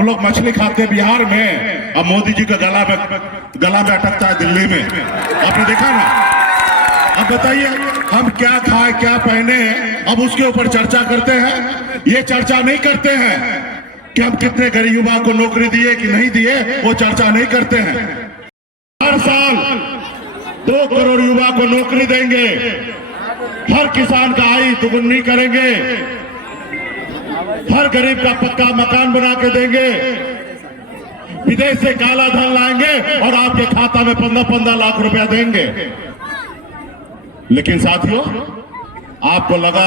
हम लोग मछली खाते हैं बिहार में, अब मोदी जी का गला में अटकता है दिल्ली में। आपने देखा ना। अब बताइए हम क्या खाए क्या पहने, अब उसके ऊपर चर्चा करते हैं। ये चर्चा नहीं करते हैं कि हम कितने गरीब युवा को नौकरी दिए कि नहीं दिए, वो चर्चा नहीं करते हैं। हर साल 2 करोड़ युवा को नौकरी देंगे, हर किसान का आय दुगुनी करेंगे, हर गरीब का पक्का मकान बना के देंगे, विदेश से काला धन लाएंगे और आपके खाता में 15-15 लाख रुपया देंगे। लेकिन साथियों, आपको लगा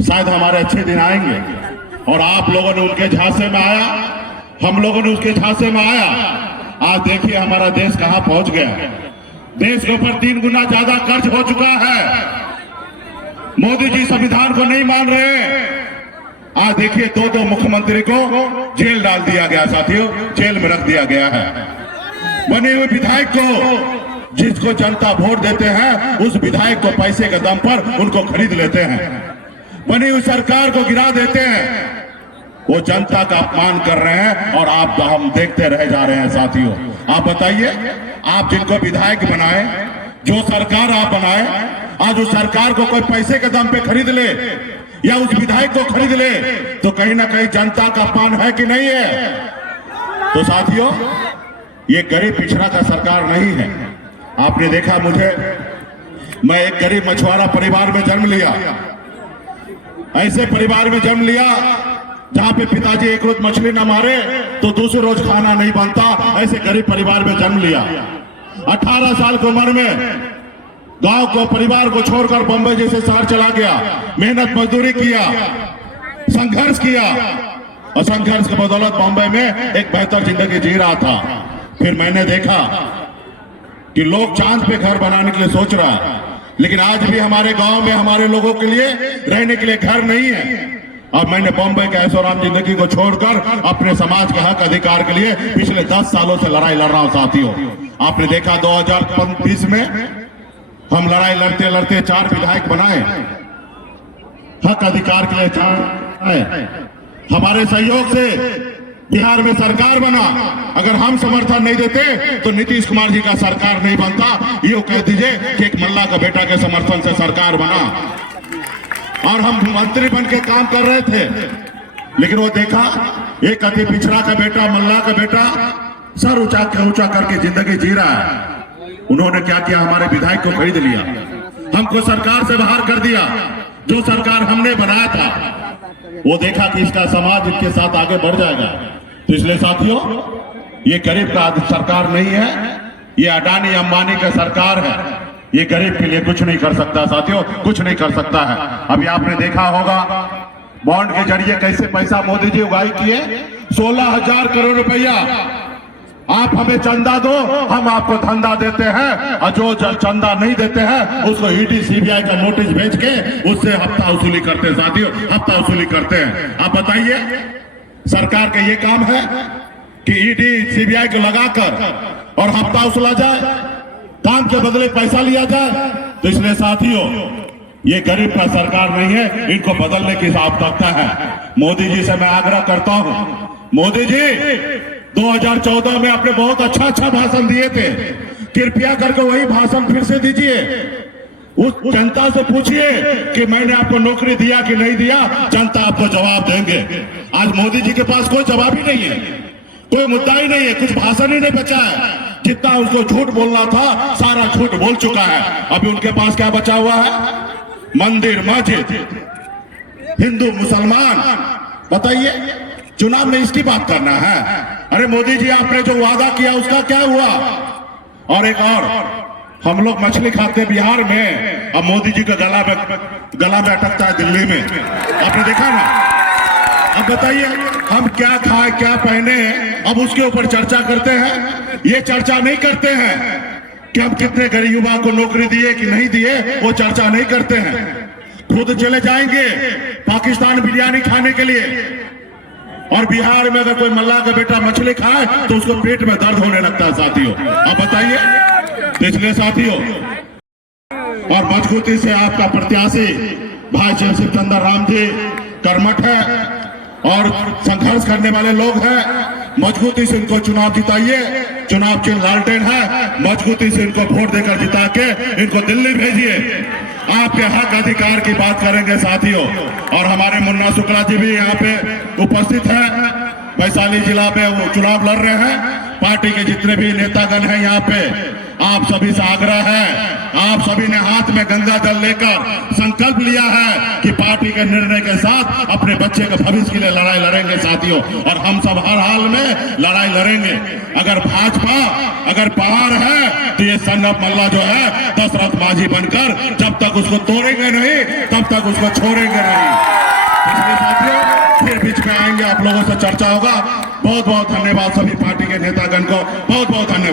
शायद हमारे अच्छे दिन आएंगे और आप लोगों ने उनके झांसे में आया, हम लोगों ने उसके झांसे में आया। आज देखिए हमारा देश कहां पहुंच गया। देश के ऊपर 3 गुना ज्यादा कर्ज हो चुका है। मोदी जी संविधान को नहीं मान रहे। आज देखिए 2 मुख्यमंत्री को जेल डाल दिया गया साथियों, जेल में रख दिया गया है। बने हुए विधायक को, जिसको जनता वोट देते हैं, उस विधायक को पैसे के दम पर उनको खरीद लेते हैं। बनी हुई सरकार को गिरा देते हैं। वो जनता का अपमान कर रहे हैं और आप हम देखते रह जा रहे हैं साथियों। आप बताइए, आप जिनको विधायक बनाए, जो सरकार आप बनाए, आज उस सरकार को कोई पैसे के दम पे खरीद ले या उस विधायक को खरीद ले, तो कहीं ना कहीं जनता का अपमान है कि नहीं है। तो साथियों, ये गरीब पिछड़ा का सरकार नहीं है। आपने देखा, मैं एक गरीब मछुआरा परिवार में जन्म लिया। ऐसे परिवार में जन्म लिया जहां पे पिताजी एक रोज मछली ना मारे तो दूसरे रोज खाना नहीं बनता। ऐसे गरीब परिवार में जन्म लिया। 18 साल की उम्र में गांव को, परिवार को छोड़कर बंबई जैसे शहर चला गया। मेहनत मजदूरी किया, संघर्ष किया और संघर्ष की बदौलत बंबई में एक बेहतर जिंदगी जी रहा था। फिर मैंने देखा कि लोग चांद पे घर बनाने के लिए सोच रहा है, लेकिन आज भी हमारे गांव में हमारे लोगों के लिए रहने के लिए घर नहीं है। और मैंने बॉम्बे के ऐशोआराम जिंदगी को छोड़कर अपने समाज के हक अधिकार के लिए पिछले 10 सालों से लड़ाई लड़ रहा हूं साथियों। आपने देखा 2020 में हम लड़ाई लड़ते लड़ते 4 विधायक बनाए, हक अधिकार के लिए 4 हमारे सहयोग से बिहार में सरकार बना। अगर हम समर्थन नहीं देते तो नीतीश कुमार जी का सरकार नहीं बनता। ये कह दीजिए कि एक मल्ला का बेटा के समर्थन से सरकार बना और हम मंत्री बन के काम कर रहे थे। लेकिन वो देखा, एक अति पिछड़ा का बेटा, मल्ला का बेटा सर ऊंचा करके जिंदगी जी रहा है। उन्होंने क्या किया, हमारे विधायक को खरीद लिया, हमको सरकार से बाहर कर दिया। जो सरकार हमने बनाया था, वो देखा कि इसका समाज इसके साथ आगे बढ़ जाएगा। तो इसलिए साथियों, ये गरीब का सरकार नहीं है, ये अडानी अंबानी का सरकार है। ये गरीब के लिए कुछ नहीं कर सकता साथियों, कुछ नहीं कर सकता है। अभी आपने देखा होगा बॉन्ड के जरिए कैसे पैसा मोदी जी उगाही किए, 16,000 करोड़ रुपया। आप हमें चंदा दो, हम आपको धंधा देते हैं, और जो चंदा नहीं देते हैं उसको ईडी सीबीआई का नोटिस भेज के उससे हफ्ता वसूली करते हैं साथियों, हफ्ता वसूली करते हैं। आप बताइए, सरकार का ये काम है कि ईडी सीबीआई को लगाकर और हफ्ता वसूला जाए, काम के बदले पैसा लिया जाए। तो इसलिए साथियों, ये गरीब का सरकार नहीं है, इनको बदलने की आवश्यकता है। मोदी जी से मैं आग्रह करता हूं, मोदी जी 2014 में आपने बहुत अच्छा भाषण दिए थे, कृपया करके वही भाषण फिर से दीजिए। उस जनता से पूछिए कि मैंने आपको नौकरी दिया कि नहीं दिया, जनता आपको जवाब देंगे। आज मोदी जी के पास कोई जवाब ही नहीं है, कोई मुद्दा ही नहीं है, कुछ भाषण ही नहीं बचा है। जितना उसको झूठ बोलना था सारा झूठ बोल चुका है। अभी उनके पास क्या बचा हुआ है? मंदिर, मस्जिद, हिंदू मुसलमान। बताइए, चुनाव में इसकी बात करना है? अरे मोदी जी, आपने जो वादा किया उसका क्या हुआ? और एक और, हम लोग मछली खाते हैं बिहार में, अब मोदी जी का गला में अटकता है दिल्ली में। आपने देखा ना। अब बताइए हम क्या खाए क्या पहने, अब उसके ऊपर चर्चा करते हैं। ये चर्चा नहीं करते हैं कि हम कितने गरीब युवा को नौकरी दिए कि नहीं दिए, वो चर्चा नहीं करते हैं। खुद चले जाएंगे पाकिस्तान बिरयानी खाने के लिए, और बिहार में अगर कोई मल्ला का बेटा मछली खाए तो उसको पेट में दर्द होने लगता है साथियों। आप बताइए। इसलिए साथियों, और मजबूती से आपका प्रत्याशी भाई शिवचंद्र राम जी कर्मठ है और संघर्ष करने वाले लोग हैं, मजबूती से इनको चुनाव जिताइए। चुनाव चिन्ह लालटेन है, मजबूती से इनको वोट देकर जिता के इनको दिल्ली भेजिए। आपके हक अधिकार की बात करेंगे साथियों। और हमारे मुन्ना शुक्ला जी भी यहाँ पे उपस्थित हैं, वैशाली जिला में वो चुनाव लड़ रहे हैं। पार्टी के जितने भी नेतागण हैं यहाँ पे, आप सभी से आग्रह है, आप सभी ने हाथ में गंगा जल लेकर संकल्प लिया है कि पार्टी के निर्णय के साथ अपने बच्चे के भविष्य के लिए लड़ाई लड़ेंगे साथियों। और हम सब हर हाल में लड़ाई लड़ेंगे। अगर भाजपा अगर बाहर है तो ये संगम मल्ला जो है दशरथ माझी बनकर जब तक उसको तोड़ेंगे नहीं तब तक उसको छोड़ेंगे नहीं। इसलिए साथियों फिर बीच में आएंगे, आप लोगों से चर्चा होगा। बहुत बहुत धन्यवाद सभी पार्टी के नेतागण को, बहुत बहुत धन्यवाद।